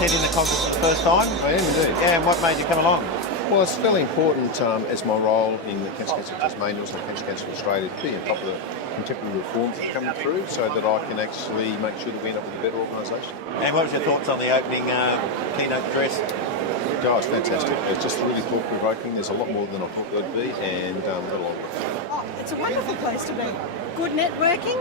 attending the conference for the first time? I am indeed. Yeah, and what made you come along? Well, it's fairly important as my role in the Cancer Council of Tasmania and also the Cancer Council of Australia to be on top of the contemporary reforms that are coming through so that I can actually make sure that we end up with a better organisation. And what was your thoughts on the opening keynote address? Oh, it's fantastic. It's just really thought-provoking. There's a lot more than I thought there'd be, and it's a wonderful place to be. Good networking,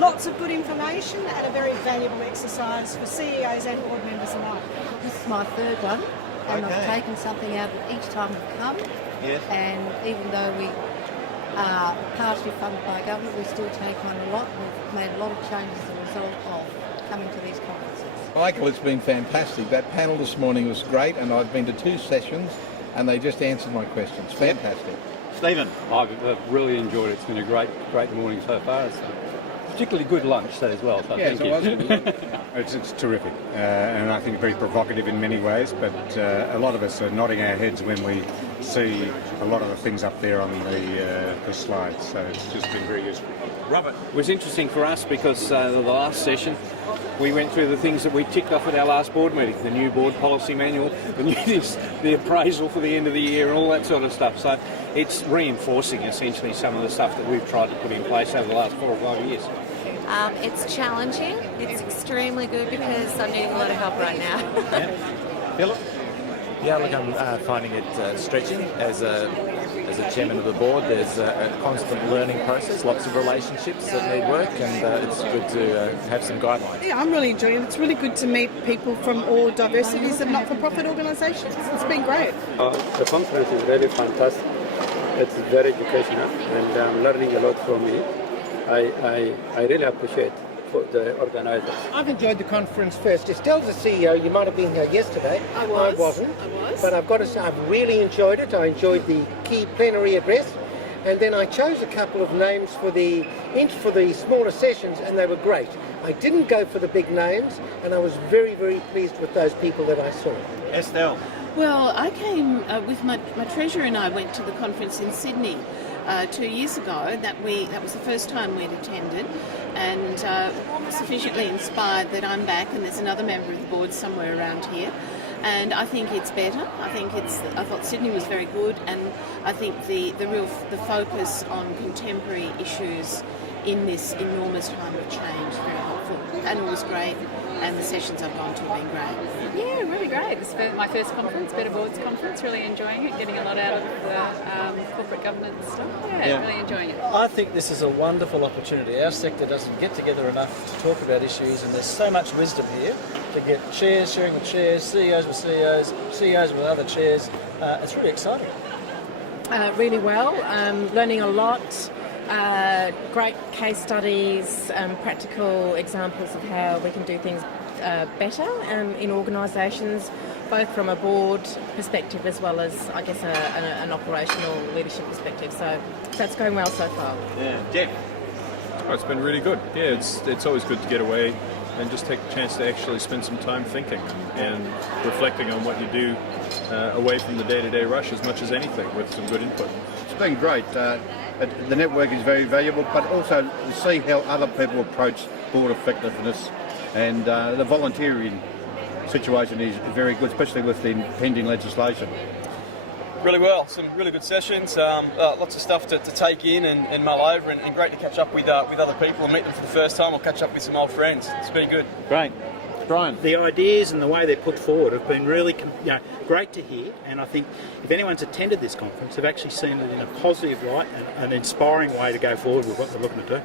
lots of good information, and a very valuable exercise for CEOs and board members alike. This is my third one, and I've taken something out of each time I've come. Yes. And even though we are partially funded by government, we still take on a lot. We've made a lot of changes as a result of coming to these conferences. Michael, it's been fantastic. That panel this morning was great, and I've been to 2 sessions, and they just answered my questions. Fantastic. Stephen? I've really enjoyed it. It's been a great morning so far. It's a particularly good lunch as well, so thank you. It's terrific, and I think very provocative in many ways, but a lot of us are nodding our heads when we see a lot of the things up there on the slides, so it's just been very useful. Robert? It was interesting for us because the last session we went through the things that we ticked off at our last board meeting, the new board policy manual, the appraisal for the end of the year and all that sort of stuff. So it's reinforcing essentially some of the stuff that we've tried to put in place over the last 4 or 5 years. It's challenging. It's extremely good because I'm needing a lot of help right now. Yeah. Philip? Yeah, look, I'm finding it stretching as a chairman of the board. There's a constant learning process, lots of relationships that need work, and it's good to have some guidelines. Yeah, I'm really enjoying it. It's really good to meet people from all diversities of not-for-profit organisations. It's been great. The conference is really fantastic. It's very educational, and I'm learning a lot from it. I really appreciate the organisers. I've enjoyed the conference first. Estelle's the CEO. You might have been here yesterday. I wasn't. But I've got to say, I've really enjoyed it. I enjoyed the key plenary address. And then I chose a couple of names for the smaller sessions, and they were great. I didn't go for the big names, and I was very, very pleased with those people that I saw. Estelle? Well, I came with my treasurer and I went to the conference in Sydney 2 years ago. That was the first time we'd attended, and sufficiently inspired that I'm back, and there's another member of the board somewhere around here. And I think it's better. I thought Sydney was very good, and I think the focus on contemporary issues in this enormous time of change very helpful. And it was great, and the sessions I've gone to have been great. Yeah, really great. This is my first conference, Better Boards Conference. Really enjoying it, getting a lot out of the corporate governance stuff. Yeah, really enjoying it. I think this is a wonderful opportunity. Our sector doesn't get together enough to talk about issues, and there's so much wisdom here to get chairs sharing with chairs, CEOs with CEOs, CEOs with other chairs. It's really exciting. Really well, learning a lot. Great case studies, practical examples of how we can do things better in organisations, both from a board perspective as well as, I guess, an operational leadership perspective. So it's going well so far. Yeah, Jeff? Oh, it's been really good. Yeah, it's always good to get away and just take the chance to actually spend some time thinking and reflecting on what you do away from the day-to-day rush as much as anything, with some good input. It's been great. The network is very valuable, but also to see how other people approach board effectiveness, and the volunteering situation is very good, especially with the pending legislation. Really well, some really good sessions, lots of stuff to take in and mull over, and great to catch up with other people and meet them for the first time, or catch up with some old friends. It's been good. Great. Brian? The ideas and the way they're put forward have been really great to hear, and I think if anyone's attended this conference, they've actually seen it in a positive light and an inspiring way to go forward with what they're looking to do.